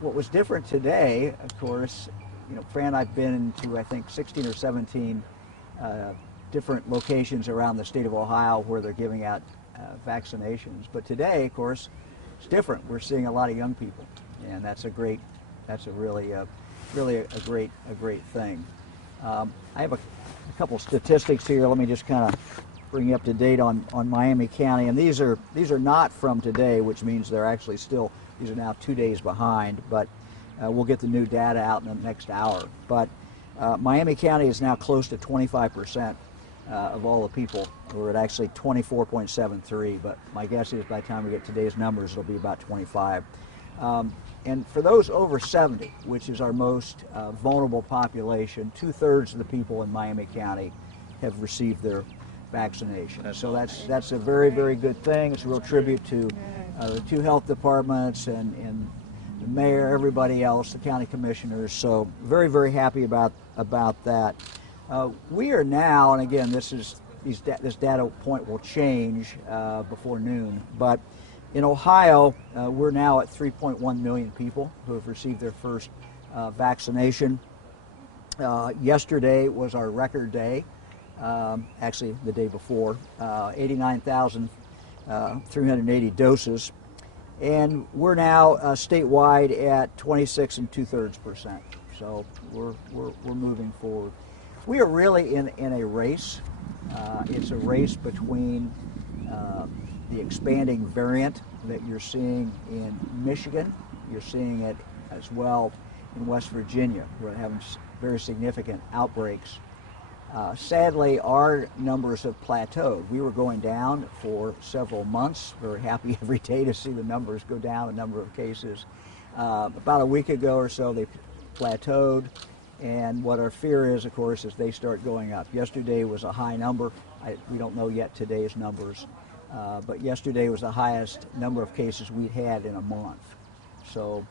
what was different today, of course, Fran and I've been to, I think, 16 or 17 different locations around the state of Ohio where they're giving out vaccinations. But today, of course, it's different. We're seeing a lot of young people, and that's a really a great thing. I have a couple statistics here. Let me just kind of bring you up to date on Miami County, and these are not from today, which means they're actually still, these are now 2 days behind, but we'll get the new data out in the next hour. But Miami County is now close to 25% of all the people. We're at actually 24.73, but my guess is by the time we get today's numbers, it'll be about 25. And for those over 70, which is our most vulnerable population, 2/3 of the people in Miami County have received their vaccination. So that's a very, very good thing. It's a real tribute to the two health departments and the mayor, everybody else, the county commissioners. So very, very happy about that. We are now, and again, this data point will change before noon, but in Ohio, we're now at 3.1 million people who have received their first vaccination. Yesterday was our record day. Actually the day before, 89,380 doses, and we're now statewide at 26 2/3%. So we're moving forward. We are really in a race. It's a race between the expanding variant that you're seeing in Michigan. You're seeing it as well in West Virginia. We're having very significant outbreaks. Sadly, our numbers have plateaued. We were going down for several months. Very happy every day to see the numbers go down, the number of cases. About a week ago or so, they plateaued. And what our fear is, of course, is they start going up. Yesterday was a high number. We don't know yet today's numbers. But yesterday was the highest number of cases we'd had in a month. So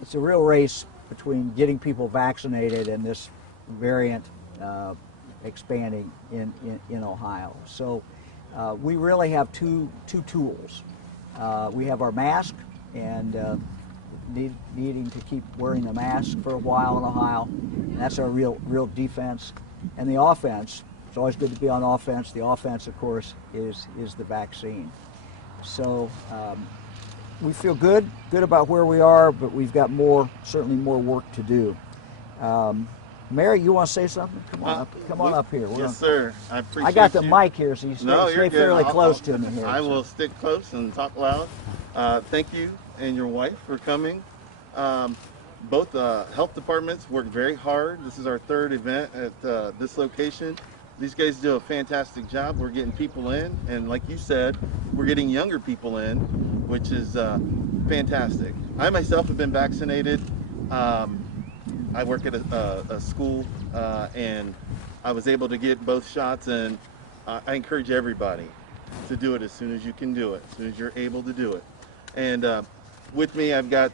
it's a real race between getting people vaccinated and this variant expanding in Ohio. So we really have two tools. We have our mask, and needing to keep wearing the mask for a while in Ohio. And that's our real defense. And the offense, it's always good to be on offense. The offense, of course, is the vaccine. So we feel good about where we are, but we've got certainly more work to do. Mary, you want to say something? Come on up here. Yes, sir. I appreciate I got the you. mic here, so you stay fairly close to me here. I will stick close and talk loud. Thank you and your wife for coming. Both health departments work very hard. This is our third event at this location. These guys do a fantastic job. We're getting people in, and like you said, we're getting younger people in, which is fantastic. I myself have been vaccinated. I work at a school, and I was able to get both shots, and I encourage everybody to do it as soon as you can do it, as soon as you're able to do it. And with me, I've got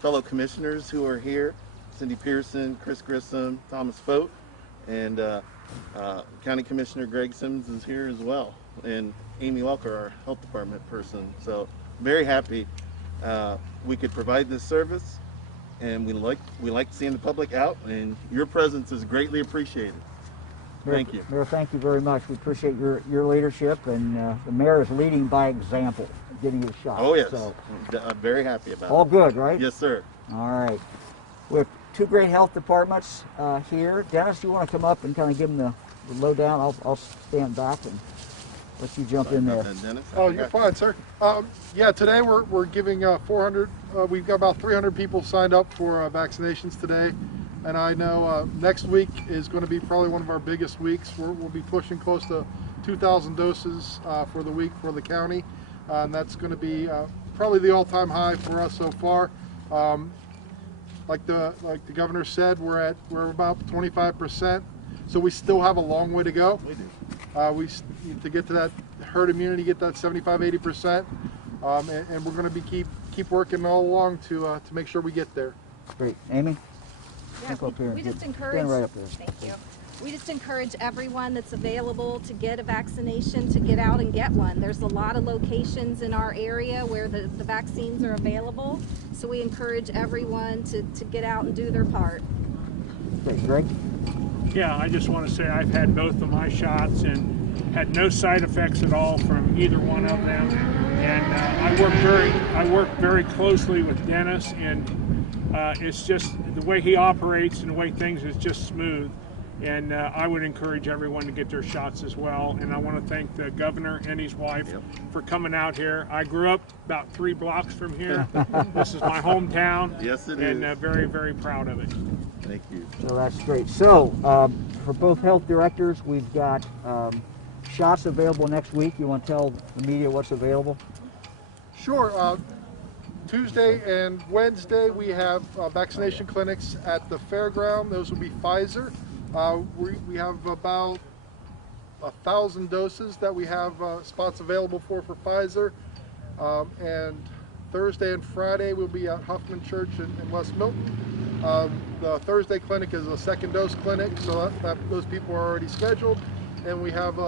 fellow commissioners who are here, Cindy Pearson, Chris Grissom, Thomas Fote, and County Commissioner Greg Simmons is here as well, and Amy Welker, our health department person. So very happy we could provide this service. And we like seeing the public out, and your presence is greatly appreciated. Thank you. Mayor, thank you very much. We appreciate your leadership, and the mayor is leading by example, getting you a shot. Oh, yes. So, I'm very happy about it. All good, right? Yes, sir. All right. We have two great health departments here. Dennis, you want to come up and kind of give them the lowdown? I'll stand back and let you jump in there. Dennis? Oh, you're fine, sir. Yeah, today we're giving 400. We've got about 300 people signed up for vaccinations today, and I know next week is going to be probably one of our biggest weeks. We'll be pushing close to 2,000 doses for the week for the county, and that's going to be probably the all-time high for us so far. Like the governor said, we're about 25%, so we still have a long way to go. We do. To get to that herd immunity, get that 75-80%, and we're going to keep working all along to make sure we get there. Great, Amy. Yeah, we just encourage. Stand right up there. Thank you. We just encourage everyone that's available to get a vaccination to get out and get one. There's a lot of locations in our area where the vaccines are available, so we encourage everyone to get out and do their part. Okay, Greg? Yeah, I just want to say I've had both of my shots and had no side effects at all from either one of them. And I work very closely with Dennis, and it's just the way he operates and the way things is just smooth. And I would encourage everyone to get their shots as well. And I want to thank the governor and his wife for coming out here. I grew up about 3 blocks from here. This is my hometown. Yes, it and is. very, very proud of it. Thank you. So that's great. So for both health directors, we've got shots available next week. You want to tell the media what's available? Sure. Tuesday and Wednesday we have vaccination clinics at the fairground. Those will be Pfizer. We have about 1,000 doses that we have spots available for Pfizer. And Thursday and Friday we'll be at Huffman Church in West Milton. The Thursday clinic is a second dose clinic, so those people are already scheduled. And we have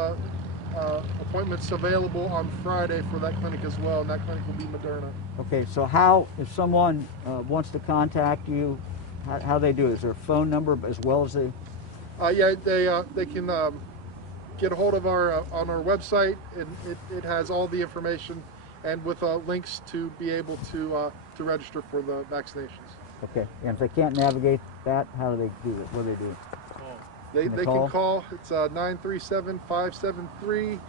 appointments available on Friday for that clinic as well, and that clinic will be Moderna. Okay, so how, if someone wants to contact you, how they do it? Is there a phone number as well as the... Yeah, they can get a hold of on our website, and it has all the information and with links to be able to register for the vaccinations. Okay, and if they can't navigate that, how do they do it? What do they do? They Can they can call. It's 937-573-3461.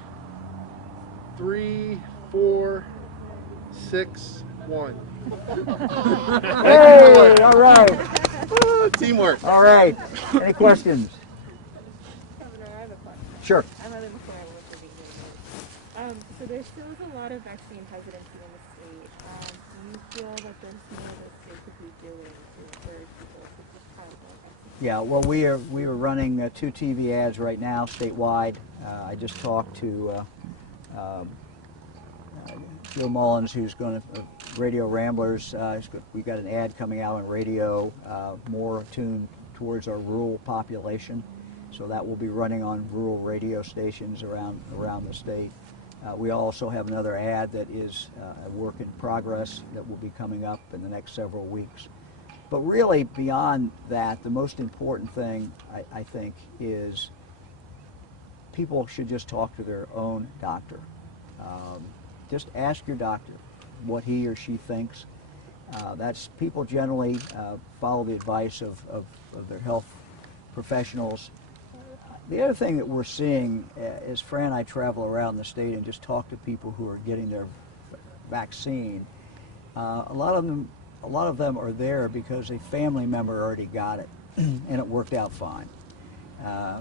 Hey, all right, Teamwork. all right. Any questions? Governor, I have a question. Sure. I'm Mother McCoy with the So there still is a lot of vaccine hesitancy in the state. Do you feel that there's more the state could be doing to encourage people to just try more vaccines? Yeah, well, we are running 2 TV ads right now statewide. I just talked to Joe Mullins, who's going to Radio Ramblers. We've got an ad coming out on radio, more tuned towards our rural population. So that will be running on rural radio stations around the state. We also have another ad that is a work in progress that will be coming up in the next several weeks. But really, beyond that, the most important thing, I think, is people should just talk to their own doctor. Just ask your doctor what he or she thinks. People generally follow the advice of their health professionals. The other thing that we're seeing is Fran and I travel around the state and just talk to people who are getting their vaccine. A lot of them are there because a family member already got it, and it worked out fine.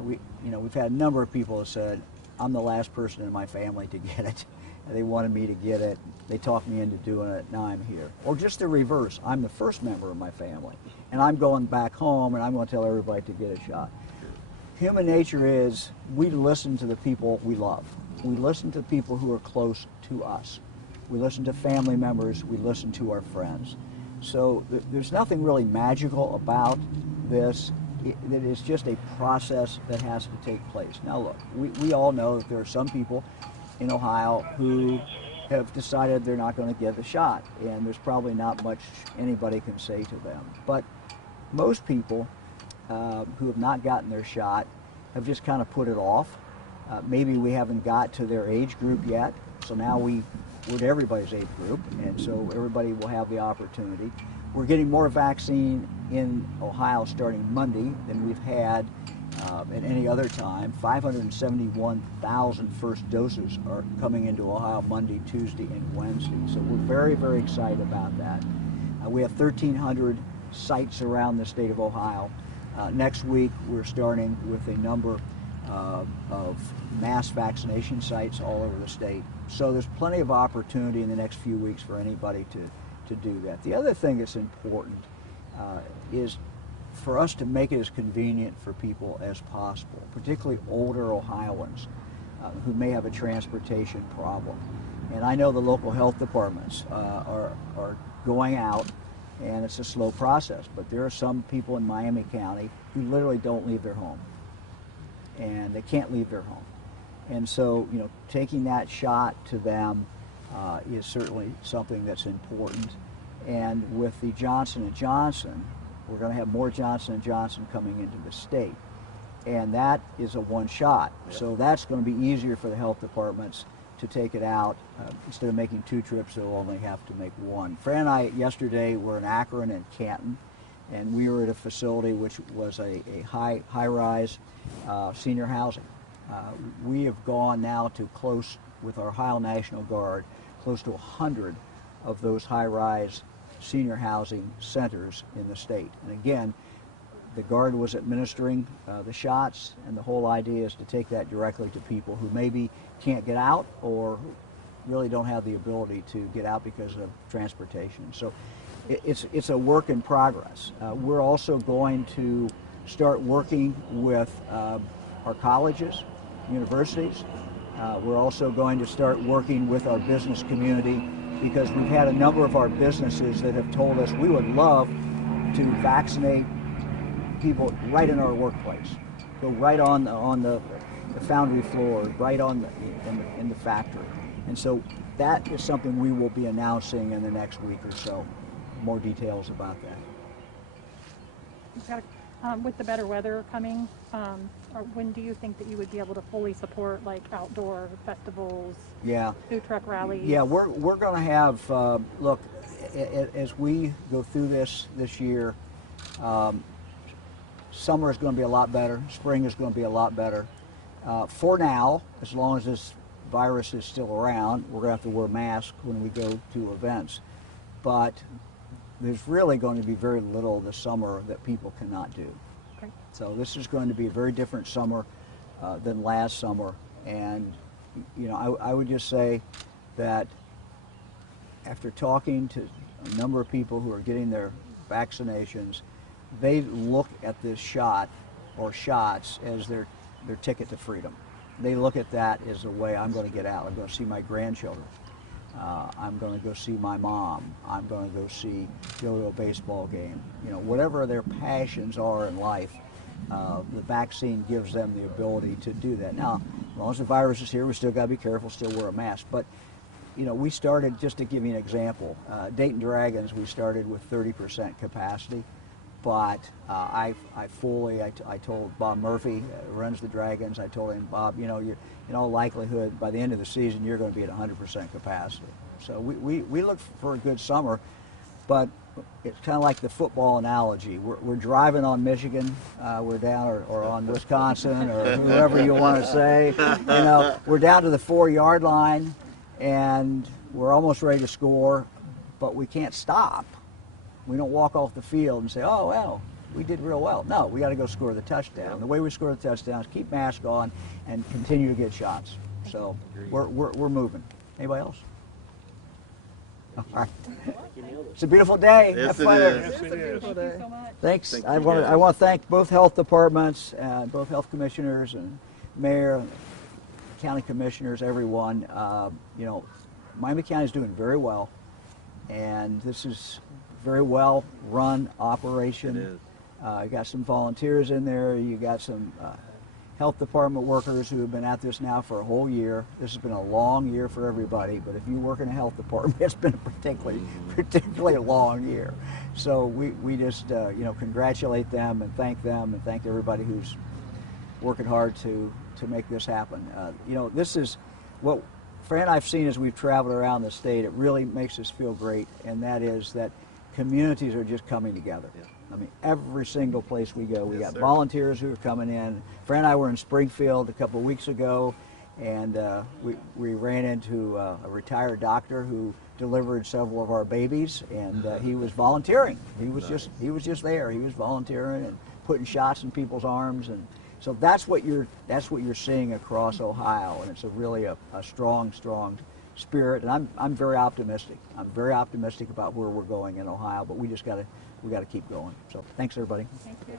We've had a number of people that said, "I'm the last person in my family to get it." And they wanted me to get it. They talked me into doing it. Now I'm here. Or just the reverse. I'm the first member of my family, and I'm going back home, and I'm going to tell everybody to get a shot. Human nature is we listen to the people we love. We listen to people who are close to us. We listen to family members. We listen to our friends. So there's nothing really magical about this. It is just a process that has to take place. Now look, we all know that there are some people in Ohio who have decided they're not going to get the shot, and there's probably not much anybody can say to them. But most people who have not gotten their shot have just kind of put it off. Maybe we haven't got to their age group yet, so now we're to everybody's age group, and so everybody will have the opportunity. We're getting more vaccine in Ohio starting Monday than we've had at any other time. 571,000 first doses are coming into Ohio Monday, Tuesday, and Wednesday, so we're very, very excited about that. We have 1,300 sites around the state of Ohio. Next week, we're starting with a number of mass vaccination sites all over the state. So there's plenty of opportunity in the next few weeks for anybody to do that. The other thing that's important is for us to make it as convenient for people as possible, particularly older Ohioans who may have a transportation problem. And I know the local health departments are going out, and it's a slow process, but there are some people in Miami County who literally don't leave their home. and they can't leave their home. And so, you know, taking that shot to them is certainly something that's important. And with the Johnson & Johnson, we're going to have more Johnson & Johnson coming into the state. And that is a one shot. Yep. So that's going to be easier for the health departments to take it out. Instead of making 2 trips, they'll only have to make 1. Fran and I yesterday were in Akron and Canton, and we were at a facility which was a high-rise senior housing. We have gone now to close, with our Ohio National Guard, close to 100 of those high-rise senior housing centers in the state. And again, the Guard was administering the shots, and the whole idea is to take that directly to people who maybe can't get out or really don't have the ability to get out because of transportation. So it's a work in progress. We're also going to start working with our colleges, universities. We're also going to start working with our business community, because we've had a number of our businesses that have told us we would love to vaccinate people right in our workplace. Go right on the foundry floor, right on in the factory. And so that is something we will be announcing in the next week or so. More details about that. With the better weather coming, or when do you think that you would be able to fully support like outdoor festivals, food truck rallies? Yeah, we're going to have, look, as we go through this year, summer is going to be a lot better, spring is going to be a lot better. For now, as long as this virus is still around, we're going to have to wear masks when we go to events. But there's really going to be very little this summer that people cannot do. Okay. So this is going to be a very different summer than last summer. And, you know, I would just say that after talking to a number of people who are getting their vaccinations, they look at this shot or shots as their ticket to freedom. They look at that as a way, I'm going to get out. I'm going to see my grandchildren. I'm going to go see my mom. I'm going to go to a baseball game. You know, whatever their passions are in life, the vaccine gives them the ability to do that. Now, as long as the virus is here, we still got to be careful, still wear a mask. But, you know, we started, just to give you an example, Dayton Dragons, we started with 30% capacity. But I told Bob Murphy, who runs the Dragons, I told him, Bob, you know, in all likelihood, by the end of the season, you're going to be at 100% capacity. So we look for a good summer, but it's kind of like the football analogy. We're driving on Michigan, we're down, or on Wisconsin, or whoever you want to say. You know, we're down to the 4-yard line, and we're almost ready to score, but we can't stop. We don't walk off the field and say, oh, well, we did real well. No, we got to go score the touchdown. The way we score the touchdown is keep masks on and continue to get shots. So we're moving. Anybody else? All right. It's a beautiful day. Yes, Have fun. Yes, it is. Thank you so much. Thanks. Thank I you, want guys. to thank both health departments, both health commissioners and mayor, county commissioners, everyone. You know, Miami County is doing very well, and this is very well run operation. It is. You got some volunteers in there. You got some health department workers who have been at this now for a whole year. This has been a long year for everybody, but if you work in a health department, it's been a particularly long year. So we just you know, congratulate them and thank everybody who's working hard to make this happen. You know, this is what Fran and I've seen as we've traveled around the state. It really makes us feel great, and that is that communities are just coming together. Yeah. I mean, every single place we go, we got volunteers who are coming in. Fran and I were in Springfield a couple of weeks ago, and we ran into a retired doctor who delivered several of our babies, and he was volunteering. He was just there. He was volunteering and putting shots in people's arms, and so that's what you're seeing across Ohio, and it's really a strong spirit, and I'm very optimistic. I'm very optimistic about where we're going in Ohio, but we got to keep going. So thanks, everybody. Thank you.